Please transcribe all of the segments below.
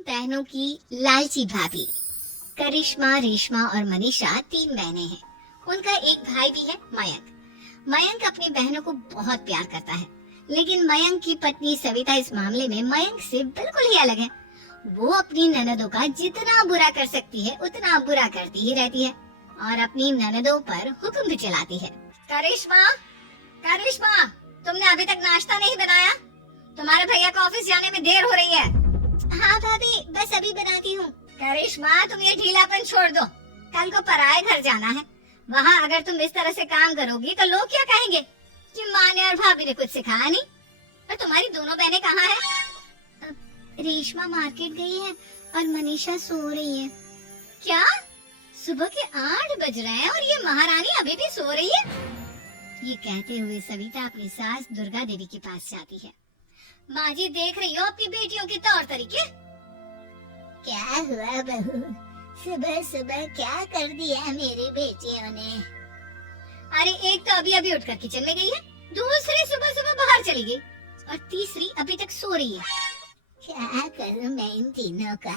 बहनों की लालची भाभी। करिश्मा, रेशमा और मनीषा 3 बहनें हैं। उनका एक भाई भी है, मयंक। मयंक अपनी बहनों को बहुत प्यार करता है, लेकिन मयंक की पत्नी सविता इस मामले में मयंक से बिल्कुल ही अलग है। वो अपनी ननदों का जितना बुरा कर सकती है उतना बुरा करती ही रहती है और अपनी ननदों पर हुक्म भी चलाती है। करिश्मा, करिश्मा, तुमने अभी तक नाश्ता नहीं बनाया? तुम्हारे भैया को ऑफिस जाने में देर हो रही है। हाँ भाभी, बस अभी बनाती हूँ। करिश्मा, तुम ये ढीलापन छोड़ दो। कल को पराए घर जाना है। वहाँ अगर तुम इस तरह से काम करोगी तो लोग क्या कहेंगे कि माँ ने और भाभी ने कुछ सिखाया नहीं। और तुम्हारी दोनों बहनें कहाँ हैं? रेशमा मार्केट गई है और मनीषा सो रही है। क्या? सुबह के 8 बज रहे हैं और ये महारानी अभी भी सो रही है? ये कहते हुए सविता अपनी सास दुर्गा देवी के पास जाती है। माँ जी, देख रही हो अपनी बेटियों के तौर तरीके? क्या हुआ बहू, सुबह सुबह क्या कर दिया मेरी बेटियों ने? अरे एक तो अभी अभी उठकर किचन में गई है, दूसरी सुबह सुबह बाहर चली गई और तीसरी अभी तक सो रही है। क्या करूं मैं इन तीनों का?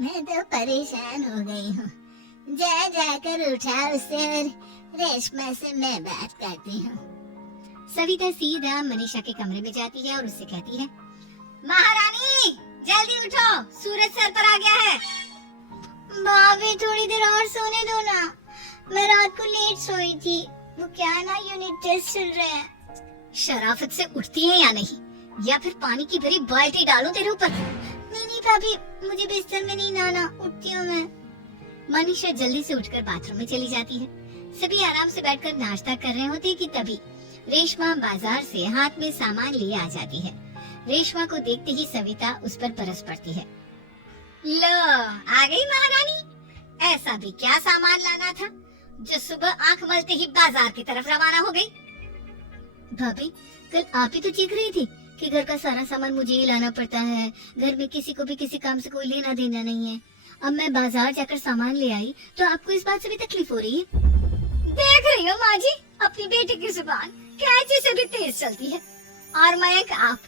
मैं तो परेशान हो गई हूँ। जा जाकर उठा उसे और रेशमा से मैं बात करती हूँ। सविता सीधा मनीषा के कमरे में जाती है और उससे कहती है, महारानी जल्दी उठो, सूरज सर पर आ गया है। भाभी थोड़ी देर और सोने दो ना, मैं रात को लेट सोई थी। वो क्या ना, यूनिट टेस्ट चल रहे हैं। शराफत से उठती है या नहीं, या फिर पानी की भरी बाल्टी डालूं तेरे ऊपर? नहीं भाभी, मुझे बिस्तर में नहीं लाना, उठती हूँ मैं। मनीषा जल्दी से उठकर बाथरूम में चली जाती है। सभी आराम से बैठकर नाश्ता कर रहे होते कि तभी रेशमा बाजार से हाथ में सामान लिए आ जाती है। रेशमा को देखते ही सविता उस पर बरस पड़ती है। लो, आ गई महारानी। ऐसा भी क्या सामान लाना था जो सुबह आंख मलते ही बाजार की तरफ रवाना हो गई? भाभी, कल आप ही तो चीख रही थी कि घर का सारा सामान मुझे ही लाना पड़ता है, घर में किसी को भी किसी काम से कोई लेना देना नहीं है। अब मैं बाजार जाकर सामान ले आई तो आपको इस बात से भी तकलीफ हो रही है? देख रही हो माँ जी, अपनी बेटी की जुबान कैंची से भी तेज चलती है। और मयंक, आप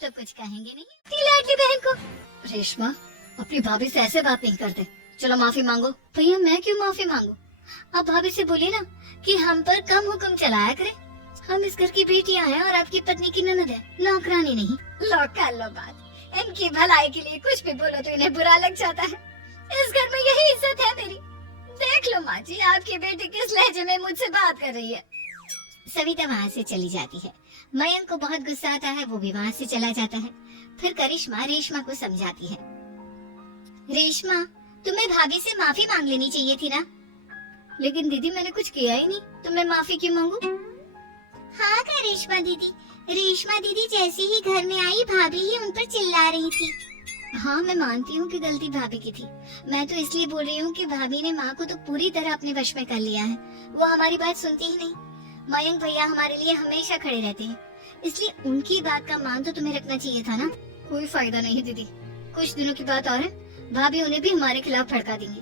तो कुछ कहेंगे नहीं लाडली बहन को। रेशमा, अपनी भाभी से ऐसे बात नहीं करते। चलो माफी मांगो। भैया, मैं क्यों माफी मांगू? आप भाभी से बोलिए ना कि हम पर कम हुक्म चलाया करे। हम इस घर की बेटियां हैं और आपकी पत्नी की ननद है, नौकरानी नहीं। लो कर लो बात। इनकी भलाई के लिए कुछ भी बोलो तो इन्हें बुरा लग जाता है। इस घर में यही इज्जत है मेरी। देख लो माँ जी, आपकी बेटी किस लहजे में मुझसे बात कर रही है। सविता वहाँ से चली जाती है। मयंक को बहुत गुस्सा आता है, वो भी वहाँ से चला जाता है। फिर करिश्मा रेशमा को समझाती है, रेशमा, तुम्हें भाभी से माफी मांग लेनी चाहिए थी ना। लेकिन दीदी, मैंने कुछ किया ही नहीं, तो मैं माफी क्यों मांगू? हाँ करिश्मा दीदी, रेशमा दीदी जैसे ही घर में आई भाभी ही उन पर चिल्ला रही थी। हाँ, मैं मानती हूँ कि गलती भाभी की थी। मैं तो इसलिए बोल रही हूँ कि भाभी ने माँ को तो पूरी तरह अपने वश में कर लिया है। वो हमारी बात सुनती ही नहीं। मयंक भैया हमारे लिए हमेशा खड़े रहते हैं, इसलिए उनकी बात का मान तो तुम्हें रखना चाहिए था ना। कोई फायदा नहीं दीदी, कुछ दिनों की बात और है, भाभी उन्हें भी हमारे खिलाफ भड़का देंगी।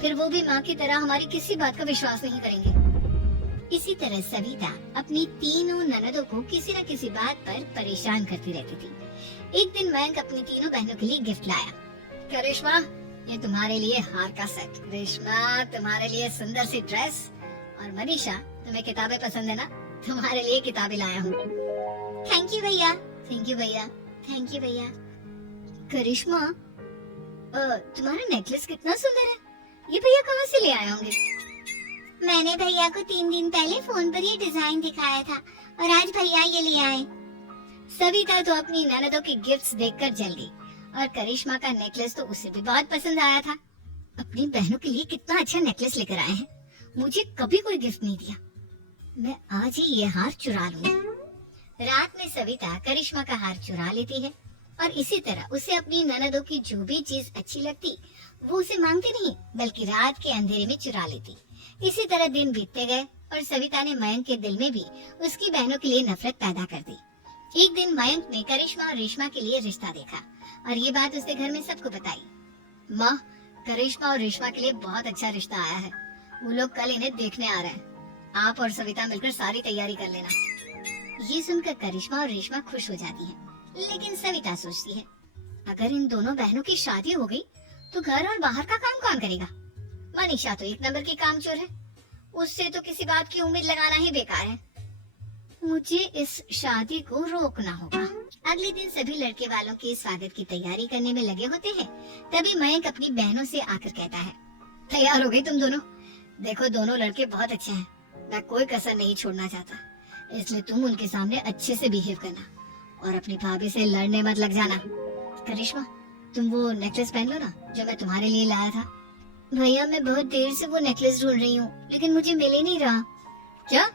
फिर वो भी माँ की तरह हमारी किसी बात का विश्वास नहीं करेंगे। इसी तरह सविता अपनी तीनों ननदों को किसी न किसी बात पर परेशान करती रहती थी। एक दिन मयंक अपनी तीनों बहनों के लिए गिफ्ट लाया। क्या रेशमा, ये तुम्हारे लिए हार का सेट। रेशमा, तुम्हारे लिए सुंदर सी ड्रेस। और मनीषा, तुम्हें किताबें पसंद है ना, तुम्हारे लिए किताबें लाया हूँ। थैंक यू भैया। थैंक यू भैया। थैंक यू भैया। करिश्मा, तुम्हारा नेकलेस कितना सुंदर है, ये भैया कहाँ से ले आए होंगे? मैंने भैया को 3 दिन पहले फोन पर ये डिजाइन दिखाया था और आज भैया ये ले आए। सविता तो अपनी ननदों के गिफ्ट्स देखकर जल गई और करिश्मा का नेकलेस तो उसे भी बहुत पसंद आया था। अपनी बहनों के लिए कितना अच्छा नेकलेस लेकर आए हैं, मुझे कभी कोई गिफ्ट नहीं दिया। मैं आज ही ये हार चुरा लूंगी। रात में सविता करिश्मा का हार चुरा लेती है और इसी तरह उसे अपनी ननदों की जो भी चीज अच्छी लगती वो उसे मांगती नहीं, बल्कि रात के अंधेरे में चुरा लेती। इसी तरह दिन बीतते गए और सविता ने मयंक के दिल में भी उसकी बहनों के लिए नफरत पैदा कर दी। एक दिन मयंक ने करिश्मा और रेशमा के लिए रिश्ता देखा और ये बात उसने घर में सबको बताई। माँ, करिश्मा और रेशमा के लिए बहुत अच्छा रिश्ता आया है, वो लोग कल इन्हें देखने आ रहे हैं। आप और सविता मिलकर सारी तैयारी कर लेना। ये सुनकर करिश्मा और रेशमा खुश हो जाती है, लेकिन सविता सोचती है, अगर इन दोनों बहनों की शादी हो गई तो घर और बाहर का काम कौन करेगा? मनीषा तो एक नंबर की कामचोर है, उससे तो किसी बात की उम्मीद लगाना ही बेकार है। मुझे इस शादी को रोकना होगा। अगले दिन सभी लड़के वालों के स्वागत की तैयारी करने में लगे होते हैं। तभी मयंक अपनी बहनों से आकर कहता है, तैयार हो गई तुम दोनों? देखो दोनों लड़के बहुत अच्छे हैं, मैं कोई कसर नहीं छोड़ना चाहता, इसलिए तुम उनके सामने अच्छे से बिहेव करना और अपनी भाभी से लड़ने मत लग जाना। करिश्मा, तुम वो नेकलेस पहन लो ना जो मैं तुम्हारे लिए लाया था। भैया मैं बहुत देर से वो नेकलेस ढूंढ रही हूँ, लेकिन मुझे मिल ही नहीं रहा। क्या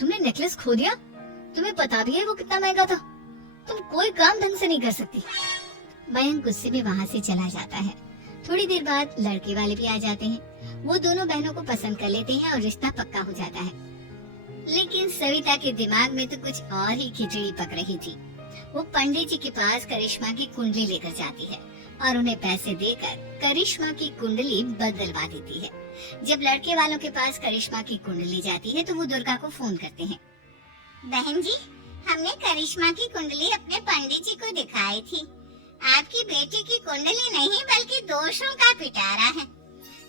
तुमने नेकलेस खो दिया? तुम्हें पता भी है वो कितना महंगा था? तुम कोई काम ढंग से नहीं कर सकती। मयंक गुस्से में वहाँ से चला जाता है। थोड़ी देर बाद लड़के वाले भी आ जाते हैं। वो दोनों बहनों को पसंद कर लेते हैं और रिश्ता पक्का हो जाता है। लेकिन सविता के दिमाग में तो कुछ और ही खिचड़ी पक रही थी। वो पंडित जी के पास करिश्मा की कुंडली लेकर जाती है और उन्हें पैसे देकर करिश्मा की कुंडली बदलवा देती है। जब लड़के वालों के पास करिश्मा की कुंडली जाती है तो वो दुर्गा को फोन करते हैं। बहन जी, हमने करिश्मा की कुंडली अपने पंडित जी को दिखाई थी। आपकी बेटी की कुंडली नहीं बल्कि दोषों का पिटारा है।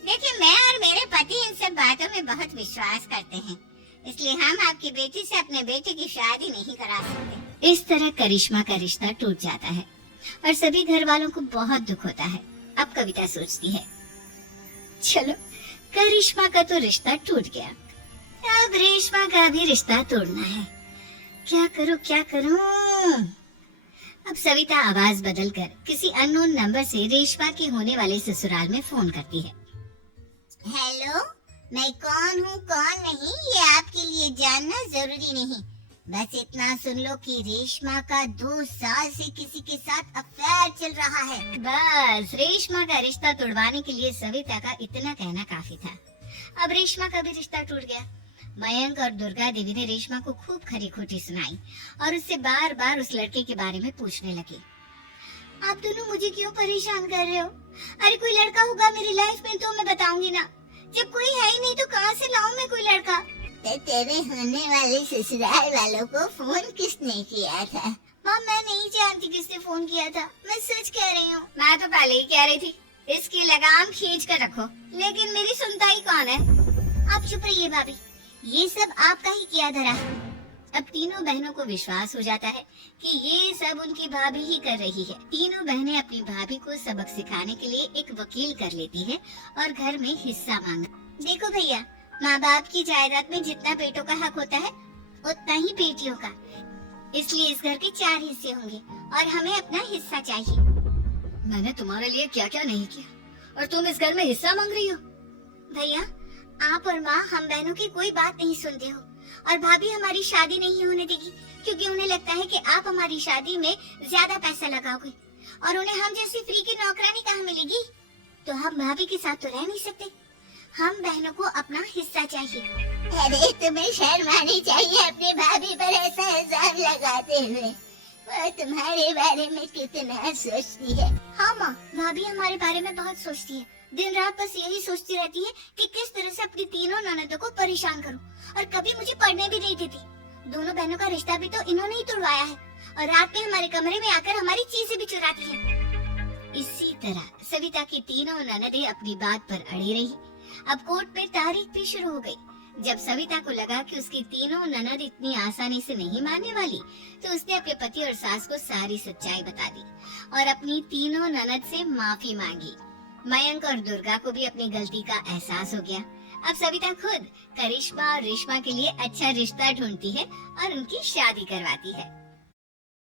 देखिए, मैं और मेरे पति इन सब बातों में बहुत विश्वास करते हैं, इसलिए हम आपकी बेटी से अपने बेटे की शादी नहीं करा सकते। इस तरह करिश्मा का रिश्ता टूट जाता है और सभी घर वालों को बहुत दुख होता है। अब कविता सोचती है, चलो करिश्मा का तो रिश्ता टूट गया, अब रेशमा का भी रिश्ता तोड़ना है। क्या करूं क्या करूं? अब सविता आवाज बदलकर किसी अननोन नंबर से रेशमा के होने वाले ससुराल में फोन करती है। हेलो, मैं कौन हूँ कौन नहीं ये आपके लिए जानना जरूरी नहीं, बस इतना सुन लो कि रेशमा का 2 साल से किसी के साथ अफेयर चल रहा है। बस रेशमा का रिश्ता तोड़वाने के लिए सविता का इतना कहना काफी था। अब रेशमा का भी रिश्ता टूट गया। मयंक और दुर्गा देवी ने रेशमा को खूब खरी खोटी सुनाई और उससे बार बार उस लड़के के बारे में पूछने लगे। आप दोनों मुझे क्यों परेशान कर रहे हो? अरे कोई लड़का होगा मेरी लाइफ में तो मैं बताऊंगी ना, जब कोई है ही नहीं तो कहाँ से लाऊं मैं कोई लड़का? तेरे होने वाले ससुराल वालों को फोन किसने किया था? माँ, मैं नहीं जानती किसने फोन किया था, मैं सच कह रही हूँ। मैं तो पहले ही कह रही थी इसकी लगाम खींच कर रखो, लेकिन मेरी सुनता ही कौन है? आप चुप रहिए भाभी, ये सब आपका ही किया धरा है। अब तीनों बहनों को विश्वास हो जाता है कि ये सब उनकी भाभी ही कर रही है। तीनों बहनें अपनी भाभी को सबक सिखाने के लिए एक वकील कर लेती है और घर में हिस्सा मांगा। देखो भैया, माँ बाप की जायदाद में जितना बेटों का हक होता है उतना ही बेटियों का, इसलिए इस घर के 4 हिस्से होंगे और हमें अपना हिस्सा चाहिए। मैंने तुम्हारे लिए क्या क्या नहीं किया और तुम इस घर में हिस्सा मांग रही हो? भैया, आप और माँ हम बहनों की कोई बात नहीं सुनते हो और भाभी हमारी शादी नहीं होने देगी क्योंकि उन्हें लगता है कि आप हमारी शादी में ज्यादा पैसा लगाओगे और उन्हें हम जैसी फ्री की नौकरानी कहाँ मिलेगी। तो हम भाभी के साथ तो रह नहीं सकते, हम बहनों को अपना हिस्सा चाहिए। अरे तुम्हें शर्म आनी चाहिए अपनी भाभी पर ऐसा इल्जाम लगाते हुए। वो तुम्हारे बारे में कितना सोचती है। हाँ माँ, भाभी हमारे बारे में बहुत सोचती है, दिन रात बस यही सोचती रहती है कि किस तरह से अपनी तीनों ननदों को परेशान करूं और कभी मुझे पढ़ने भी नहीं देती। दोनों बहनों का रिश्ता भी तो इन्होंने ही तोड़वाया है और रात में हमारे कमरे में आकर हमारी चीजें भी चुराती हैं। इसी तरह सविता की तीनों ननदें अपनी बात पर अड़ी रही। अब कोर्ट में तारीख भी शुरू हो गई। जब सविता को लगा कि उसकी तीनों ननद इतनी आसानी से नहीं मानने वाली, तो उसने अपने पति और सास को सारी सच्चाई बता दी और अपनी तीनों ननद से माफी मांगी। मयंक और दुर्गा को भी अपनी गलती का एहसास हो गया। अब सविता खुद करिश्मा और रेशमा के लिए अच्छा रिश्ता ढूंढती है और उनकी शादी करवाती है।